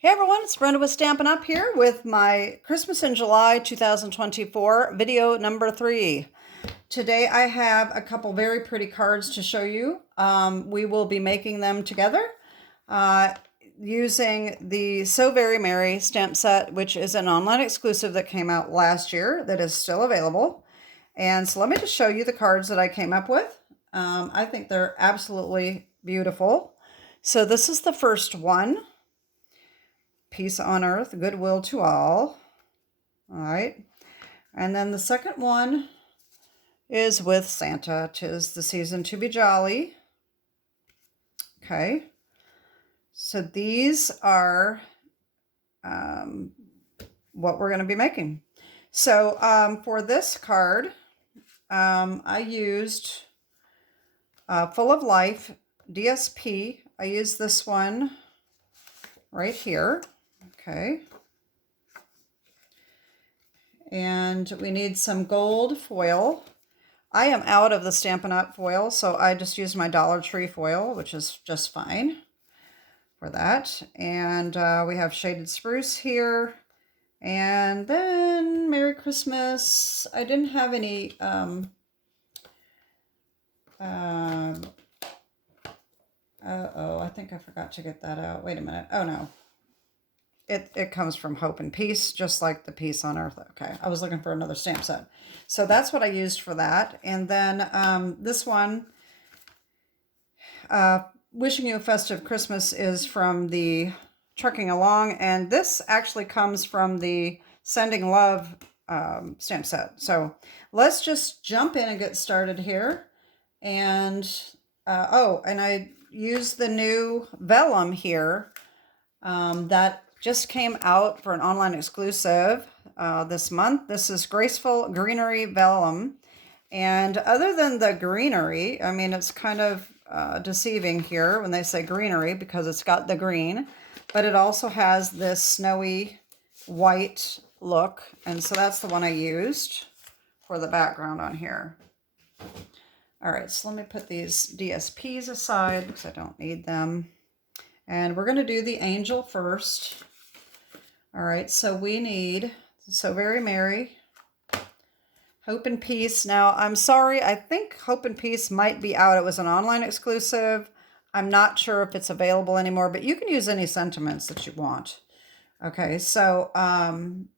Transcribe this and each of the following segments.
Hey everyone, it's Brenda with Stampin' Up! Here with my Christmas in July 2024 video number 3. Today I have a couple very pretty cards to show you. We will be making them together using the So Very Merry stamp set, which is an online exclusive that came out last year that is still available. And so let me just show you the cards that I came up with. I think they're absolutely beautiful. So this is the first one. Peace on earth, goodwill to all. All right. And then the second one is with Santa. 'Tis the season to be jolly. Okay. So these are what we're going to be making. So for this card, I used Full of Life DSP. I used this one right here. Okay. And we need some gold foil. I am out of the Stampin' Up! Foil, so I just used my Dollar Tree foil, which is just fine for that. And we have shaded spruce here. And then Merry Christmas. I didn't have any uh-oh, I think I forgot to get that out. Wait a minute. Oh no. It comes from Hope and Peace, just like the Peace on Earth. Okay, I was looking for another stamp set. So that's what I used for that. And then this one, Wishing You a Festive Christmas, is from the Trucking Along. And this actually comes from the Sending Love stamp set. So let's just jump in and get started here. And, and I used the new vellum here that just came out for an online exclusive this month. This is Graceful Greenery Vellum. And other than the greenery, I mean, it's kind of deceiving here when they say greenery because it's got the green, but it also has this snowy white look. And so that's the one I used for the background on here. All right, so let me put these DSPs aside because I don't need them. And we're going to do the angel first. All right, so we need So Very Merry, Hope and Peace. Now, I'm sorry, I think Hope and Peace might be out. It was an online exclusive. I'm not sure if it's available anymore, but you can use any sentiments that you want. Okay, so, and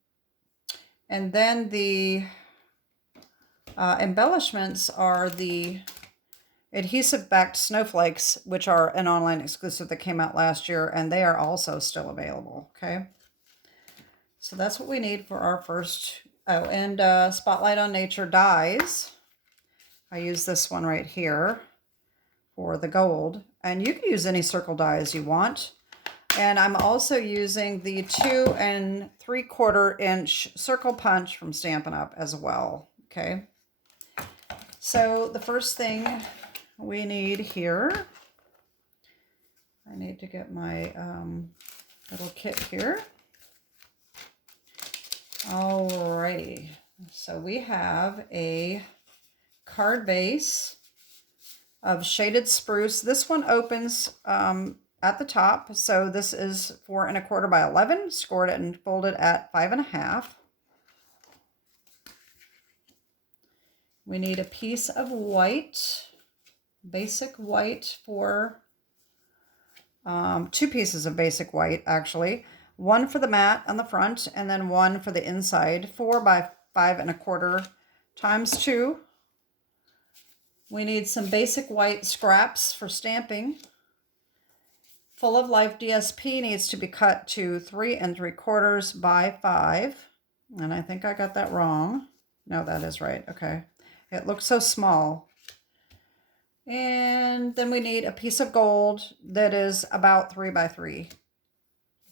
then the embellishments are the adhesive-backed snowflakes, which are an online exclusive that came out last year, and they are also still available, okay? So that's what we need for our first, oh, and Spotlight on Nature dies. I use this one right here for the gold, and you can use any circle dies you want. And I'm also using the 2 3/4 inch circle punch from Stampin' Up! As well, okay? So the first thing we need here, I need to get my little kit here. Alrighty, so we have a card base of shaded spruce. This one opens at the top, so this is 4 1/4 by 11, scored and folded at 5 1/2. We need a piece of white, basic white for 2 pieces of basic white actually. One for the mat on the front and then one for the inside. 4 by 5 1/4 times 2. We need some basic white scraps for stamping. Full of Life DSP needs to be cut to 3 3/4 by 5. And I think I got that wrong. No, that is right. Okay. It looks so small. And then we need a piece of gold that is about 3 by 3.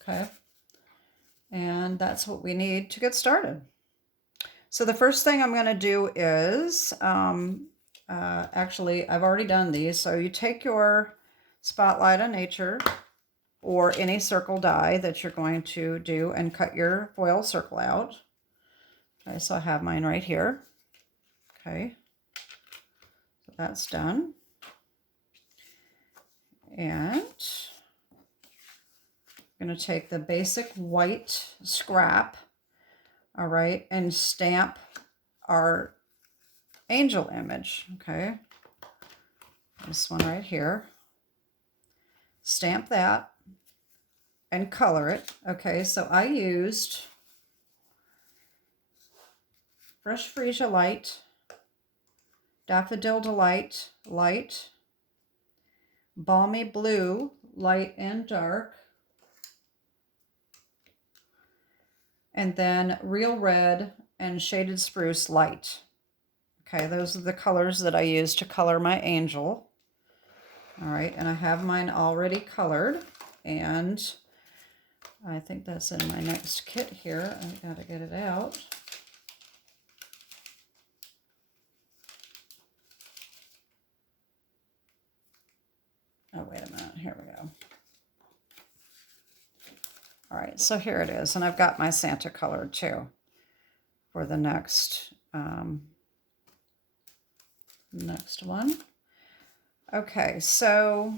Okay. And that's what we need to get started. So the first thing I'm going to do is, actually, I've already done these. So you take your Spotlight on Nature or any circle die that you're going to do and cut your foil circle out. Okay, so I have mine right here. Okay, so that's done. And I'm going to take the basic white scrap, all right, and stamp our angel image, okay? This one right here. Stamp that and color it, okay? So I used Fresh Freesia Light, Daffodil Delight Light, Balmy Blue Light and Dark, and then Real Red and Shaded Spruce Light. Okay, those are the colors that I use to color my angel. All right, and I have mine already colored, and I think that's in my next kit here. I gotta get it out. Oh, wait a minute, here we go. All right, so here it is, and I've got my Santa colored too for the next one. Okay, so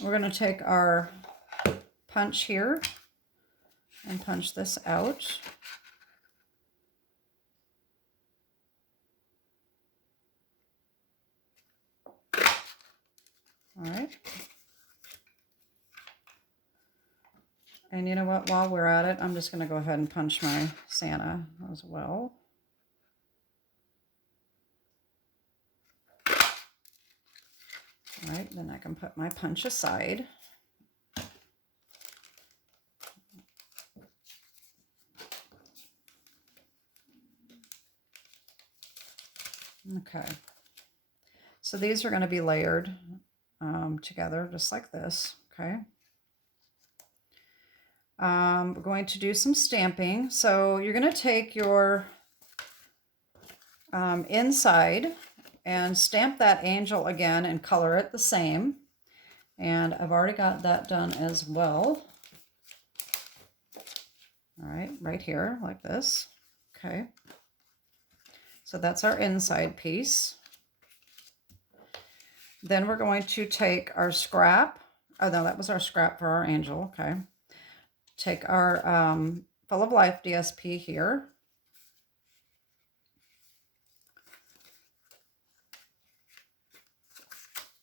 we're going to take our punch here and punch this out. All right. And you know what, while we're at it, I'm just going to go ahead and punch my Santa as well. All right, then I can put my punch aside. Okay, so these are going to be layered together just like this, okay? We're going to do some stamping. So you're going to take your inside and stamp that angel again and color it the same. And I've already got that done as well. All right, right here like this. Okay. So that's our inside piece. Then we're going to take our scrap. Oh, no, that was our scrap for our angel. Okay. Take our Full of Life DSP here.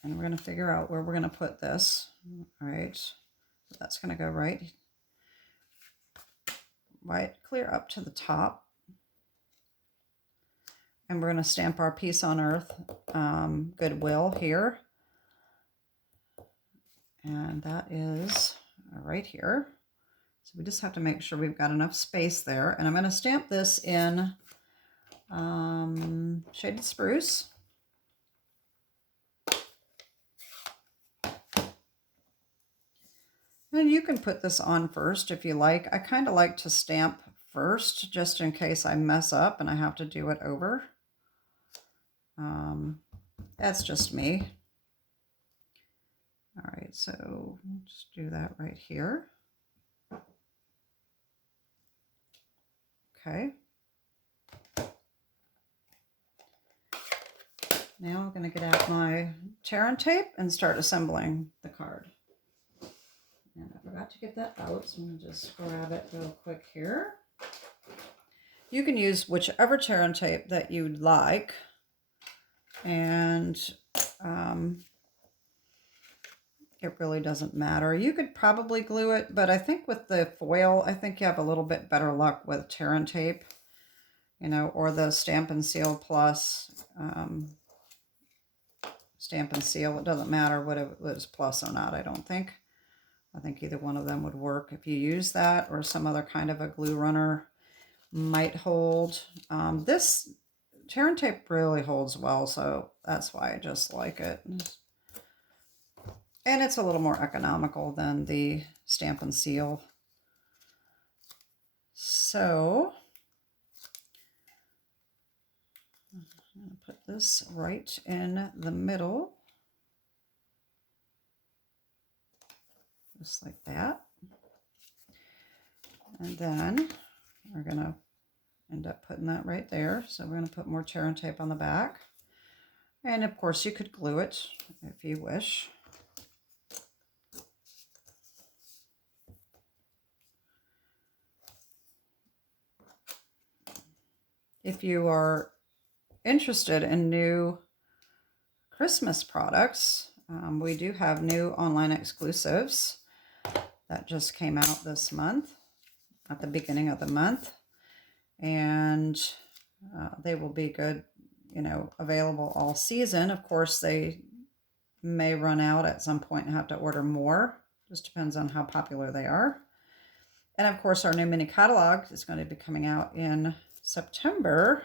And we're going to figure out where we're going to put this. All right. So that's going to go right clear up to the top. And we're going to stamp our Peace on Earth Goodwill here. And that is right here. So we just have to make sure we've got enough space there. And I'm going to stamp this in Shaded Spruce. And you can put this on first if you like. I kind of like to stamp first just in case I mess up and I have to do it over. That's just me. All right, so just do that right here. Okay. Now I'm going to get out my tear and tape and start assembling the card. And I forgot to get that out, so I'm going to just grab it real quick here. You can use whichever tear and tape that you'd like. And it really doesn't matter. You could probably glue it, but I think with the foil, I think you have a little bit better luck with tear and tape, you know, or the Stamp and Seal Plus. Stamp and Seal, it doesn't matter whether it was plus or not, I don't think. I think either one of them would work if you use that, or some other kind of a glue runner might hold. This tear and tape really holds well, so that's why I just like it. And it's a little more economical than the Stamp and Seal. So I'm going to put this right in the middle. Just like that. And then we're going to end up putting that right there. So we're going to put more tear and tape on the back. And of course you could glue it if you wish. if you are interested in new Christmas products, we do have new online exclusives that just came out this month, at the beginning of the month. And they will be good, you know, available all season. Of course, they may run out at some point and have to order more. Just depends on how popular they are. And of course, our new mini catalog is going to be coming out in September.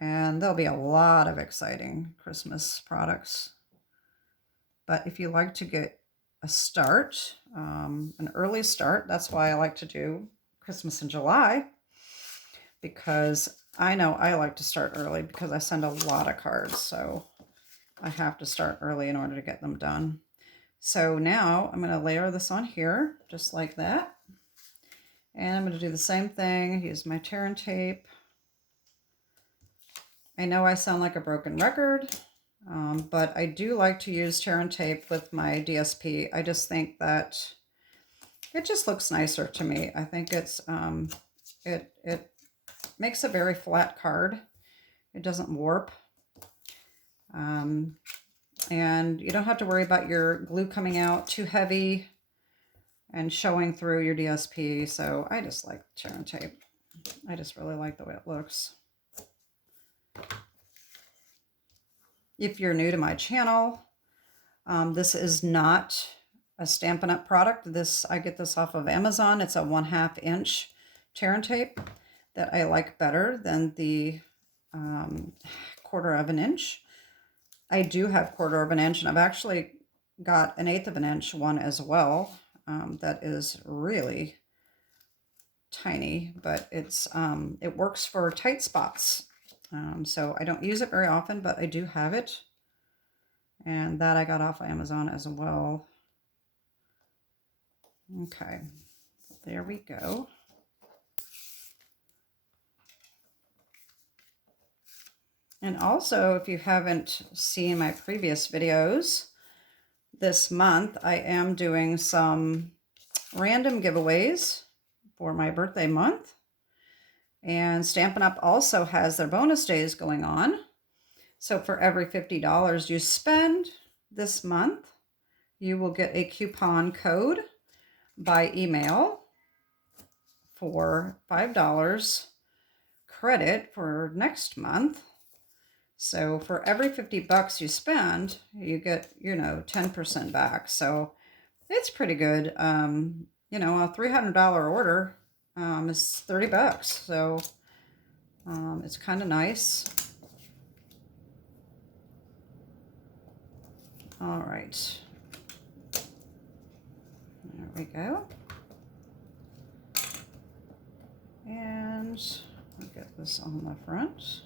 And there'll be a lot of exciting Christmas products. But if you like to get a start, an early start, that's why I like to do Christmas in July. Because I know I like to start early because I send a lot of cards. So I have to start early in order to get them done. So now I'm going to layer this on here just like that. And I'm going to do the same thing, use my tear and tape. I know I sound like a broken record, but I do like to use tear and tape with my DSP. I just think that it just looks nicer to me. I think it's it makes a very flat card. It doesn't warp. And you don't have to worry about your glue coming out too heavy and showing through your DSP. So I just like tear and tape. I just really like the way it looks. If you're new to my channel, this is not a Stampin' Up! Product. I get this off of Amazon. It's a 1/2 inch tear and tape that I like better than the 1/4 inch. I do have 1/4 inch, and I've actually got an 1/8 inch one as well. That is really tiny, but it works for tight spots. So I don't use it very often, but I do have it. And that I got off of Amazon as well. Okay, there we go. And also, if you haven't seen my previous videos, this month I am doing some random giveaways for my birthday month. And Stampin' Up! Also has their bonus days going on. So for every $50 you spend this month, you will get a coupon code by email for $5 credit for next month. So for every 50 bucks you spend, you get, you know, 10% back. So it's pretty good. You know, a $300 order is 30 bucks. So it's kind of nice. All right. There we go. And I'll get this on the front.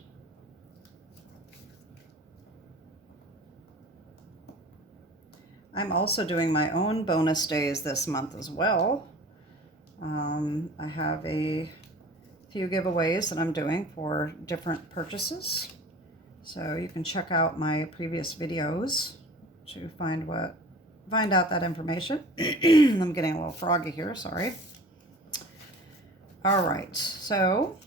I'm also doing my own bonus days this month as well. I have a few giveaways that I'm doing for different purchases. So you can check out my previous videos to find out that information. I'm getting a little froggy here, sorry. All right, so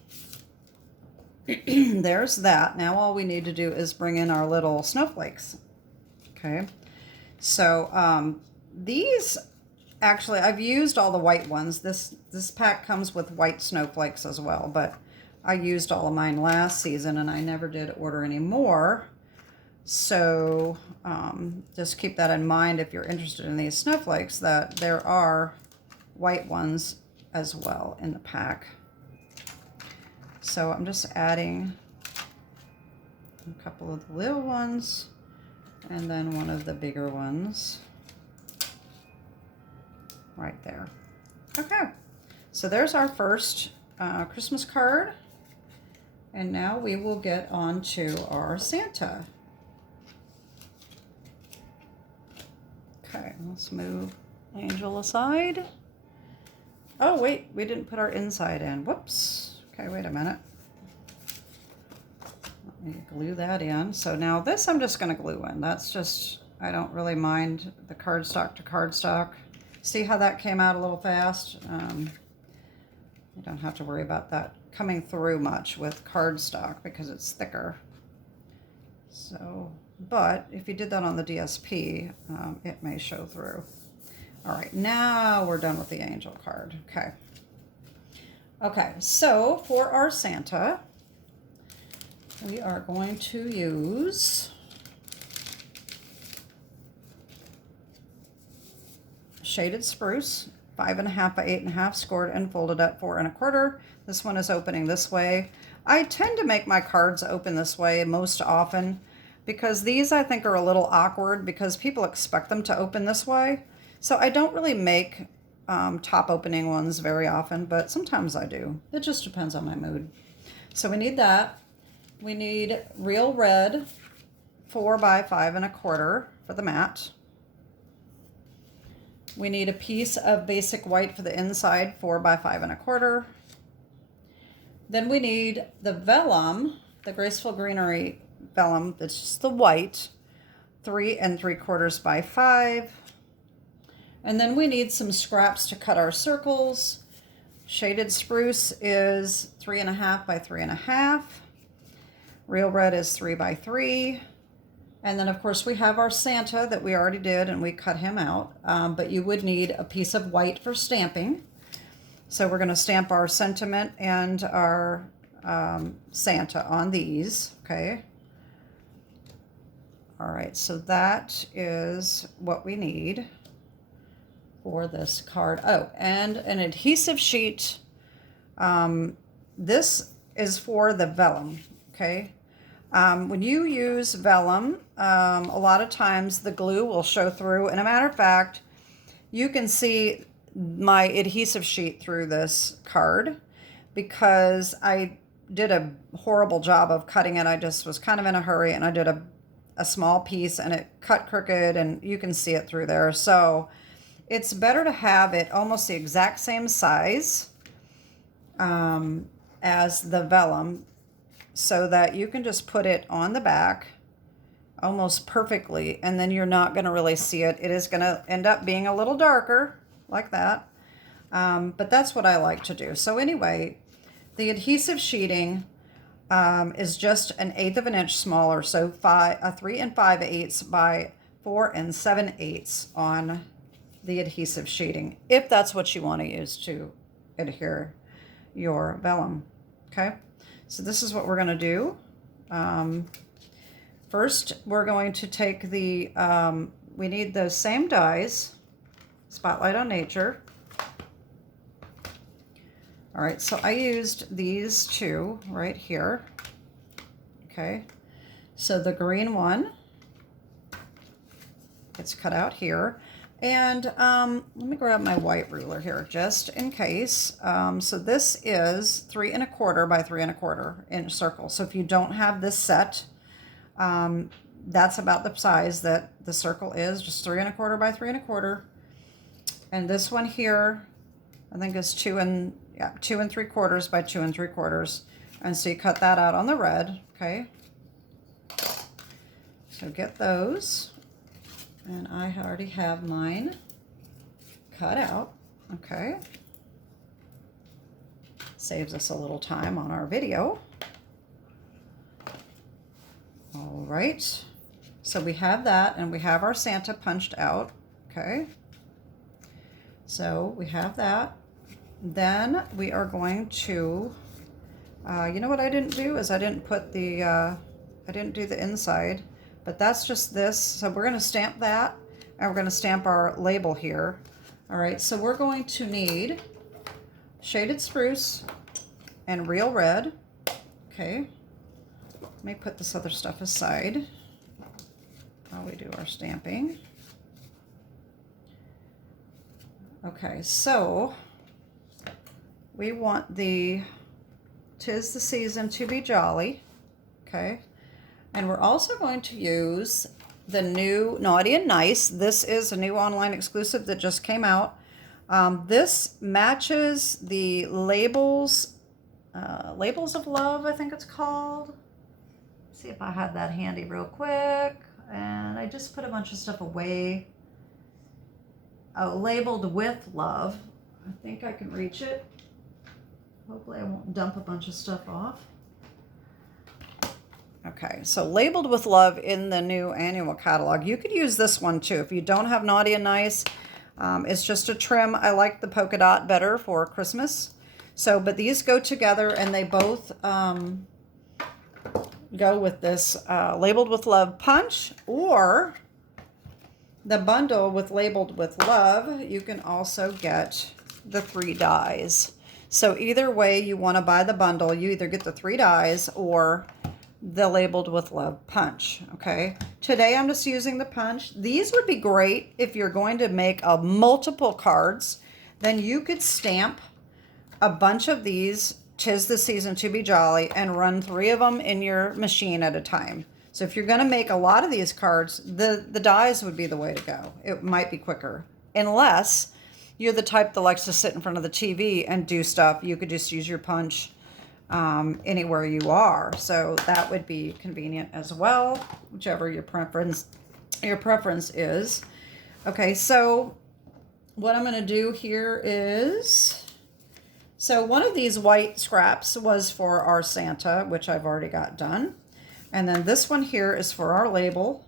there's that. Now all we need to do is bring in our little snowflakes. Okay. So these, actually, I've used all the white ones. This pack comes with white snowflakes as well, but I used all of mine last season and I never did order any more. So just keep that in mind if you're interested in these snowflakes, that there are white ones as well in the pack. So I'm just adding a couple of the little ones. And then one of the bigger ones right there. Okay, so there's our first Christmas card. And now we will get on to our Santa. Okay, let's move Angel aside. Oh, wait, we didn't put our inside in. Whoops. Okay, wait a minute. Let me glue that in. So now this I'm just going to glue in. That's just, I don't really mind the cardstock to cardstock. See how that came out a little fast? You don't have to worry about that coming through much with cardstock because it's thicker. So, but if you did that on the DSP, it may show through. All right, now we're done with the angel card. Okay. Okay, so for our Santa, we are going to use shaded spruce, 5.5 by 8.5, scored and folded at 4 1/4. This one is opening this way. I tend to make my cards open this way most often because these I think are a little awkward because people expect them to open this way. So I don't really make top opening ones very often, but sometimes I do. It just depends on my mood. So we need that. We need real red, 4 by 5 1/4 for the mat. We need a piece of basic white for the inside, 4 by 5 1/4. Then we need the vellum, the Graceful Greenery vellum. It's just the white, 3 3/4 by 5. And then we need some scraps to cut our circles. Shaded spruce is 3.5 by 3.5. Real red is 3 by 3. And then, of course, we have our Santa that we already did, and we cut him out. But you would need a piece of white for stamping. So we're going to stamp our sentiment and our Santa on these, okay? All right, so that is what we need for this card. Oh, and an adhesive sheet. This is for the vellum, okay? When you use vellum, a lot of times the glue will show through. And a matter of fact, you can see my adhesive sheet through this card because I did a horrible job of cutting it. I just was kind of in a hurry and I did a small piece and it cut crooked and you can see it through there. So it's better to have it almost the exact same size as the vellum, so that you can just put it on the back almost perfectly, and then you're not going to really see it. It is going to end up being a little darker like that, but that's what I like to do. So anyway, the adhesive sheeting is just 1/8 of an inch smaller, so 3 5/8 by 4 7/8 on the adhesive sheeting, if that's what you want to use to adhere your vellum, okay? So this is what we're going to do. First, we're going to take the, we need the same dies, Spotlight on Nature. All right, so I used these two right here. Okay, so the green one, it's cut out here. And let me grab my white ruler here just in case. So this is 3 1/4 by 3 1/4 inch circle. So if you don't have this set, that's about the size that the circle is, just 3 1/4 by 3 1/4. And this one here, I think is 2 3/4 by 2 3/4. And so you cut that out on the red, okay? So get those. And I already have mine cut out, okay? Saves us a little time on our video. All right, so we have that, and we have our Santa punched out, okay? So we have that. Then we are going to, you know what I didn't do is I didn't put the, I didn't do the inside. But that's just this. So we're going to stamp that, and we're going to stamp our label here. All right, so we're going to need shaded spruce and real red. Okay, let me put this other stuff aside while we do our stamping. Okay, so we want the 'Tis the Season to Be Jolly. Okay. And we're also going to use the new Naughty and Nice. This is a new online exclusive that just came out. This matches the Labels of Love, I think it's called. Let's see if I had that handy real quick. And I just put a bunch of stuff away. Oh, Labeled with Love. I think I can reach it. Hopefully I won't dump a bunch of stuff off. Okay, so labeled with love in the new annual catalog. You could use this one too. If you don't have Naughty and Nice, it's just a trim. I like the polka dot better for Christmas. So, but these go together and they both go with this labeled with love punch, or the bundle with labeled with love. You can also get the 3 dies. So either way you want to buy the bundle, you either get the 3 dies or the labeled with love punch. Okay, today I'm just using the punch. These would be great if you're going to make a multiple cards. Then you could stamp a bunch of these 'Tis the Season to Be Jolly and run 3 of them in your machine at a time. So if you're going to make a lot of these cards, the dies would be the way to go. It might be quicker, unless you're the type that likes to sit in front of the TV and do stuff. You could just use your punch anywhere you are. So that would be convenient as well, whichever your preference is. Okay, so what I'm going to do here is, so one of these white scraps was for our Santa, which I've already got done. And then this one here is for our label.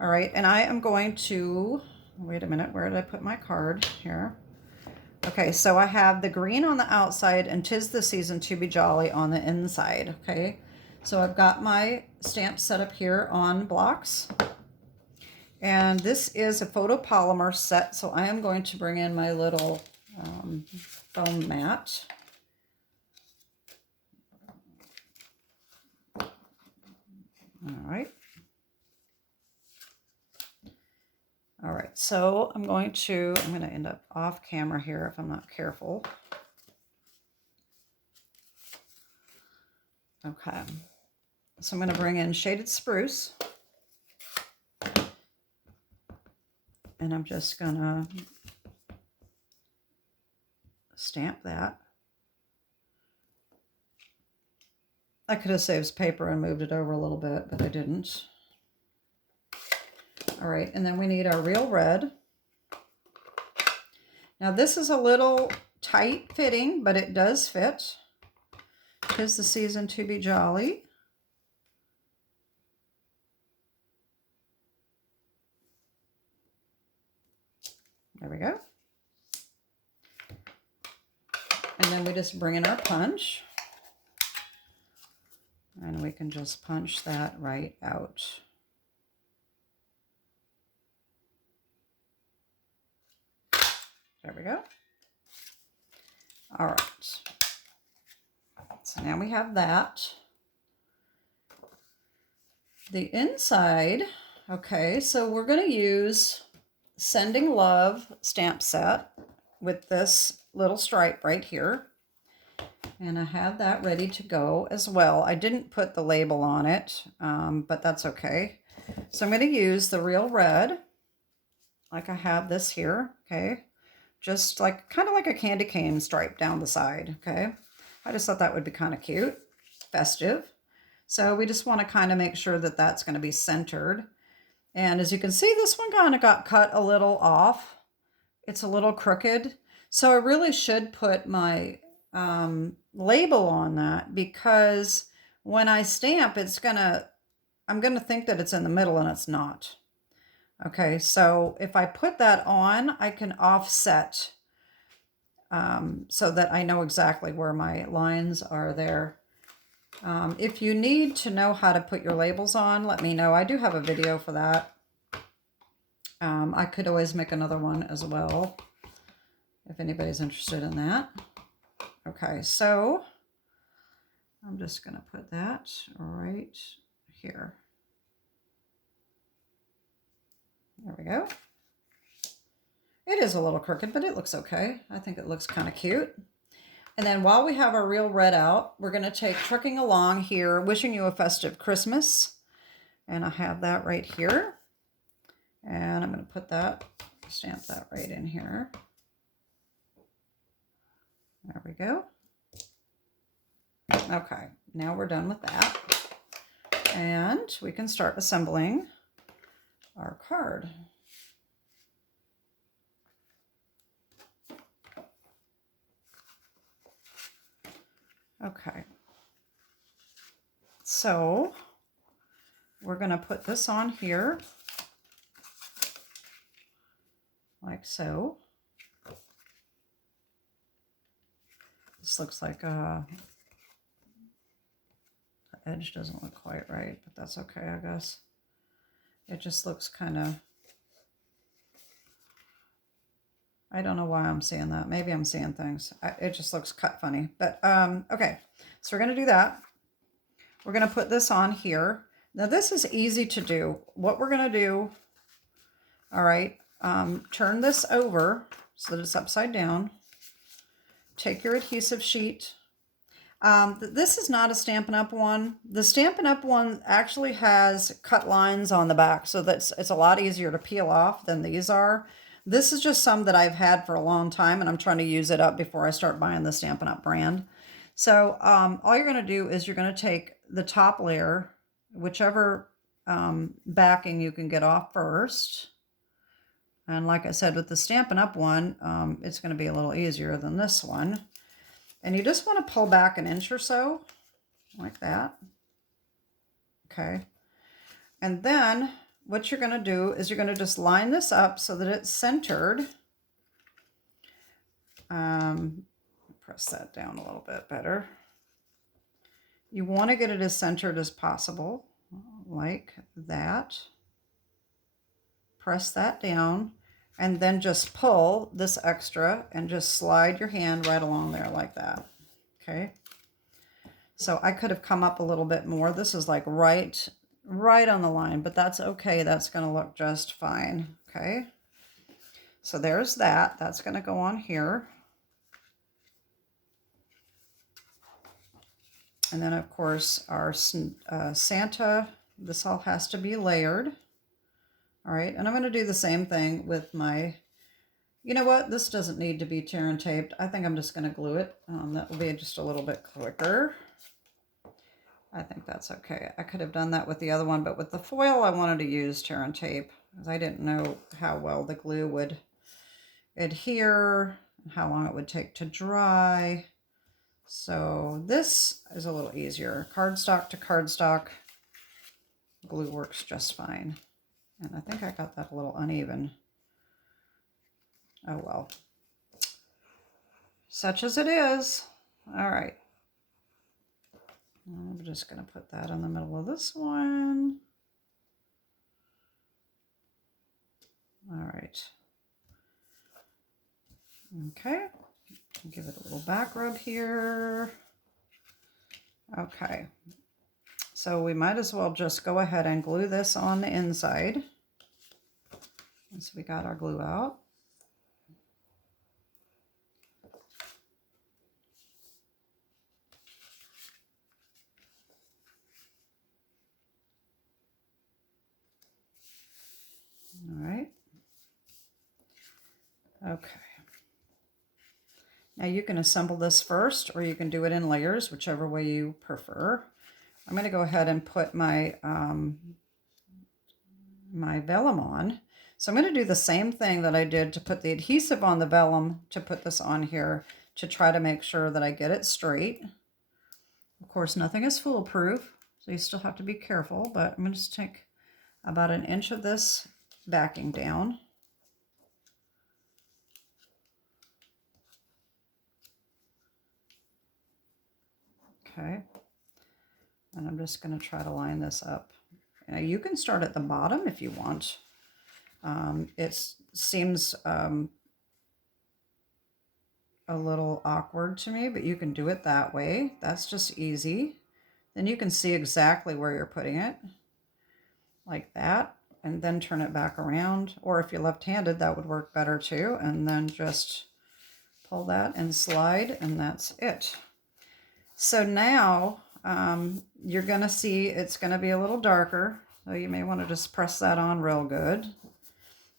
All right, and I am going to, wait a minute, where did I put my card? Here. Okay, so I have the green on the outside and 'Tis the Season to Be Jolly on the inside, okay? So I've got my stamp set up here on blocks. And this is a photopolymer set, so I am going to bring in my little foam mat. All right. All right, so I'm going to end up off camera here if I'm not careful. Okay, so I'm going to bring in Shaded Spruce. And I'm just going to stamp that. I could have saved paper and moved it over a little bit, but I didn't. All right, and then we need our Real Red. Now this is a little tight fitting, but it does fit. 'Tis the Season to Be Jolly. There we go. And then we just bring in our punch. And we can just punch that right out. There we go. All right. So now we have that. The inside, okay, so we're going to use Sending Love stamp set with this little stripe right here. And I have that ready to go as well. I didn't put the label on it, but that's okay. So I'm going to use the Real Red, like I have this here, okay? Just like, kind of like a candy cane stripe down the side, okay? I just thought that would be kind of cute, festive. So we just want to kind of make sure that that's going to be centered. And as you can see, this one kind of got cut a little off. It's a little crooked. So I really should put my label on that, because when I stamp, I'm going to think that it's in the middle and it's not. Okay, so if I put that on, I can offset so that I know exactly where my lines are there. If you need to know how to put your labels on, let me know. I do have a video for that. I could always make another one as well, if anybody's interested in that. Okay, so I'm just going to put that right here. There we go. It is a little crooked, but it looks okay. I think it looks kind of cute. And then while we have our Real Red out, we're going to take Trucking Along here, Wishing You a Festive Christmas. And I have that right here. And I'm going to put that, stamp that right in here. There we go. Okay, now we're done with that. And we can start assembling our card. Okay. So we're going to put this on here like so. This looks like the edge doesn't look quite right, but that's okay, I guess. It just looks kind of, I don't know why I'm seeing that. Maybe I'm seeing things. It just looks cut funny. But okay, so we're going to do that. We're going to put this on here. Now this is easy to do. What we're going to do, all right, turn this over so that it's upside down. Take your adhesive sheet. This is not a Stampin' Up! One. The Stampin' Up! One actually has cut lines on the back, so it's a lot easier to peel off than these are. This is just some that I've had for a long time, and I'm trying to use it up before I start buying the Stampin' Up! Brand. So all you're going to do is you're going to take the top layer, whichever backing you can get off first. And like I said, with the Stampin' Up! One, it's going to be a little easier than this one. And you just want to pull back an inch or so, like that. Okay. And then what you're going to do is you're going to just line this up so that it's centered. Press that down a little bit better. You want to get it as centered as possible, like that. Press that down. And then just pull this extra and just slide your hand right along there like that. Okay. So I could have come up a little bit more. This is like right on the line, but that's okay. That's going to look just fine. Okay. So there's that. That's going to go on here. And then of course our Santa, this all has to be layered. All right, and I'm going to do the same thing with my, you know what, this doesn't need to be tear and taped. I think I'm just going to glue it. That will be just a little bit quicker. I think that's okay. I could have done that with the other one, but with the foil, I wanted to use tear and tape because I didn't know how well the glue would adhere, how long it would take to dry. So this is a little easier. Cardstock to cardstock, glue works just fine. And I think I got that a little uneven. Oh well. Such as it is. All right. I'm just going to put that in the middle of this one. All right. Okay. Give it a little back rub here. Okay. So we might as well just go ahead and glue this on the inside. Once we got our glue out. All right. Okay. Now you can assemble this first, or you can do it in layers, whichever way you prefer. I'm going to go ahead and put my my vellum on. So I'm going to do the same thing that I did to put the adhesive on the vellum to put this on here to try to make sure that I get it straight. Of course, nothing is foolproof, so you still have to be careful, but I'm going to just take about an inch of this backing down. Okay. And I'm just going to try to line this up. Now you can start at the bottom if you want. It seems a little awkward to me, but you can do it that way. That's just easy. Then you can see exactly where you're putting it, like that, and then turn it back around. Or if you're left-handed, that would work better too. And then just pull that and slide, and that's it. So now you're going to see it's going to be a little darker, so you may want to just press that on real good.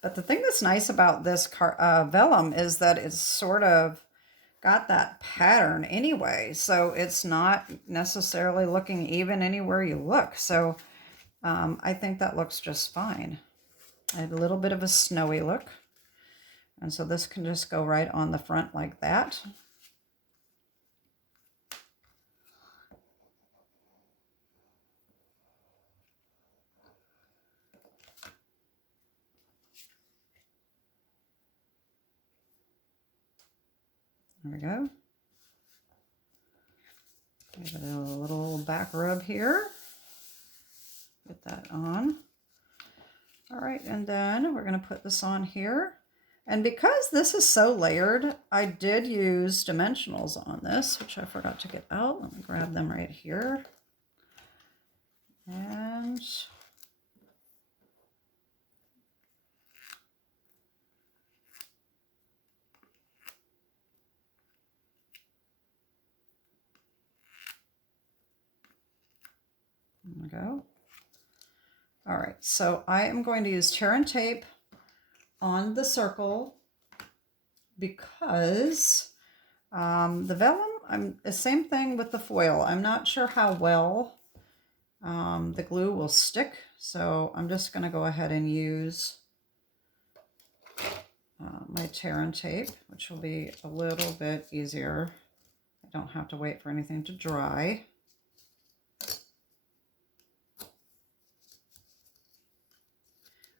But the thing that's nice about this vellum is that it's sort of got that pattern anyway, so it's not necessarily looking even anywhere you look. So I think that looks just fine. I have a little bit of a snowy look, and so this can just go right on the front like that. There we go. Give it a little back rub here. Get that on. All right, and then we're going to put this on here. And because this is so layered, I did use dimensionals on this, which I forgot to get out. Let me grab them right here. And there we go. All right, so I am going to use tear and tape on the circle because the vellum, the same thing with the foil. I'm not sure how well the glue will stick, so I'm just going to go ahead and use my tear and tape, which will be a little bit easier. I don't have to wait for anything to dry.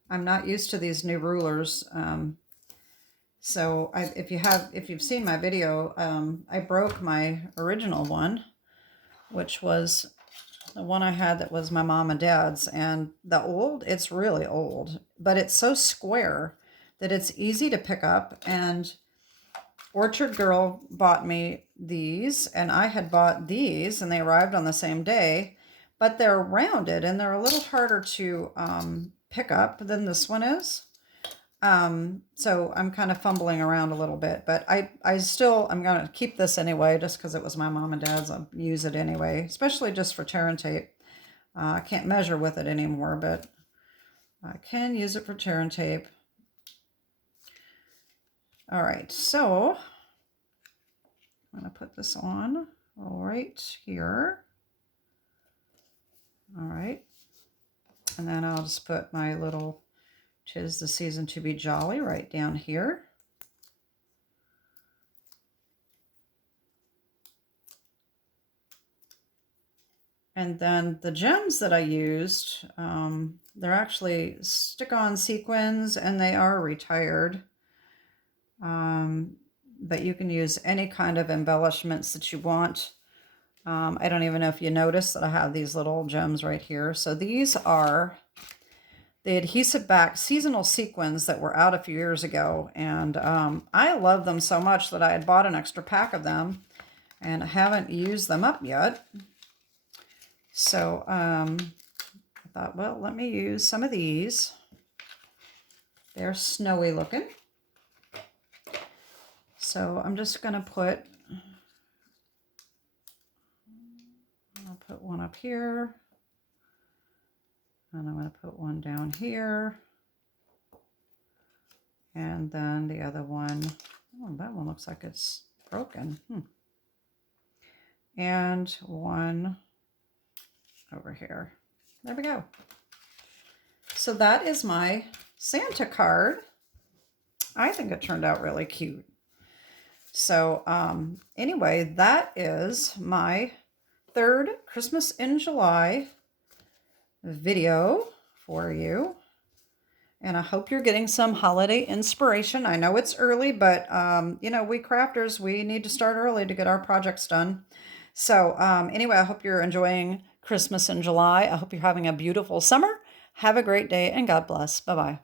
I'm not used to these new rulers, so if you've seen my video, I broke my original one, which was the one I had that was my mom and dad's, and it's really old, but it's so square that it's easy to pick up. And Orchard Girl bought me these, and I had bought these, and they arrived on the same day, but they're rounded and they're a little harder to pick up than this one is. So I'm kind of fumbling around a little bit, but I'm going to keep this anyway, just because it was my mom and dad's. I'll use it anyway, especially just for tear and tape. I can't measure with it anymore, but I can use it for tear and tape. All right, so I'm going to put this on right here. All right. And then I'll just put my little "'Tis the Season to be Jolly" right down here. And then the gems that I used, they're actually stick-on sequins, and they are retired. But you can use any kind of embellishments that you want. I don't even know if you noticed that I have these little gems right here. So these are the adhesive back seasonal sequins that were out a few years ago. And I love them so much that I had bought an extra pack of them, and I haven't used them up yet. So I thought, well, let me use some of these. They're snowy looking. So I'm just going to I'll put one up here, and I'm going to put one down here, and then the other one, oh, that one looks like it's broken. And one over here. There we go. So that is my Santa card. I think it turned out really cute. So anyway, that is my third Christmas in July video for you. And I hope you're getting some holiday inspiration. I know it's early, but you know, we crafters, we need to start early to get our projects done. So anyway, I hope you're enjoying Christmas in July. I hope you're having a beautiful summer. Have a great day, and God bless. Bye-bye.